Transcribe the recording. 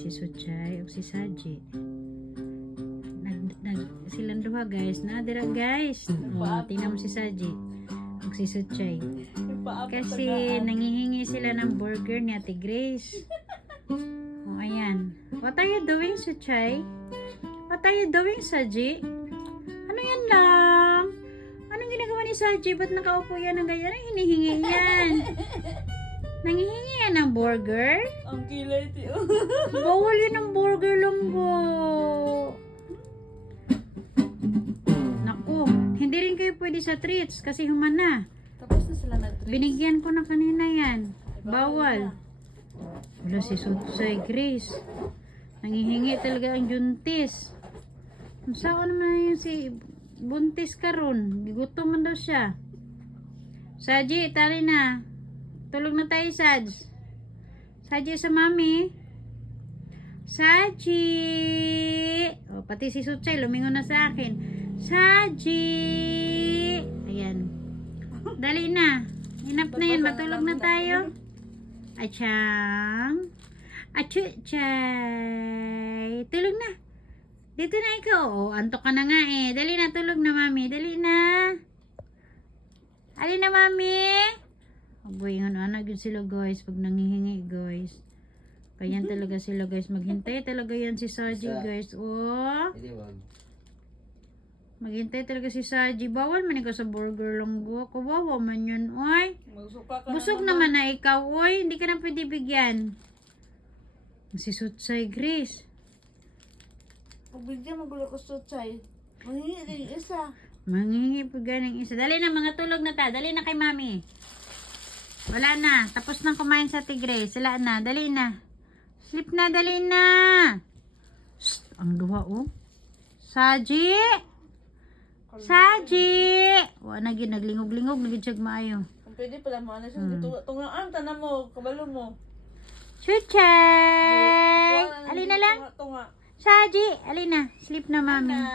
si Suchay o si Saji. Silang duha guys. Nadira guys. Tingnan mo si Saji. O si Suchay. Kasi nangihingi sila ng burger ni Ate Grace. O ayan. What are you doing, Suchay? What are you doing, Saji? Ano yan lang? Anong ginagawa ni Saji? Ba't nakaupo yan ng ganyan? Anong hinihingi yan? Nangihingi yan ng burger? Ang kilay tiyo. Bawal yan ng burger lang po. Naku, hindi rin kayo pwede sa treats kasi humana. Tapos na sila nag-treat. Binigyan ko na kanina yan. Bawal. Wala si Suchay Grace. Nangihingi talaga ang juntis. Saan naman yung si buntis karon? Gutom man daw siya. Saji, tali na. Tulog na tayo, Saj. Saji sa mami. Saji. O, pati si Suchay, lumingon na sa akin. Saji. Ayan. Dali na. Hinap na yan. Matulog na tayo. Achang. Achuchay. Tulog na. Dito na ikaw. O, antok ka na nga eh. Dali na, tulog na, mami. Dali na. Ali na, mami. Aboy, ano yun sila guys. Pag nangihingi guys. Ganyan talaga sila guys. Maghintay talaga yan si Saji guys. Oh. Maghintay talaga si Saji. Bawal man ikaw sa burger lang go. Kawawa man yun. Oy. Busog naman na ikaw. Oy. Hindi ka na pwede bigyan. Si Suchay Grace. Pagbigyan magulo ko Suchay. Manghingi din isa. Manghingi pa ganing isa. Dali na, mga tulog na ta. Dali na kay mami. Wala na. Tapos nang kumain sa Tigre. Sila na. Dali na. Sleep na. Dali na. Shh, ang duha oh. Saji. Saji. Wala na gid naglingog-lingog. Nagitsag maayo. Kung pwede pala mo. Ano siya? Tungaan. Tanan mo. Kabalo mo. Chuchay. Ali na lang. Tunga. Saji. Ali na. Sleep na mami. Na.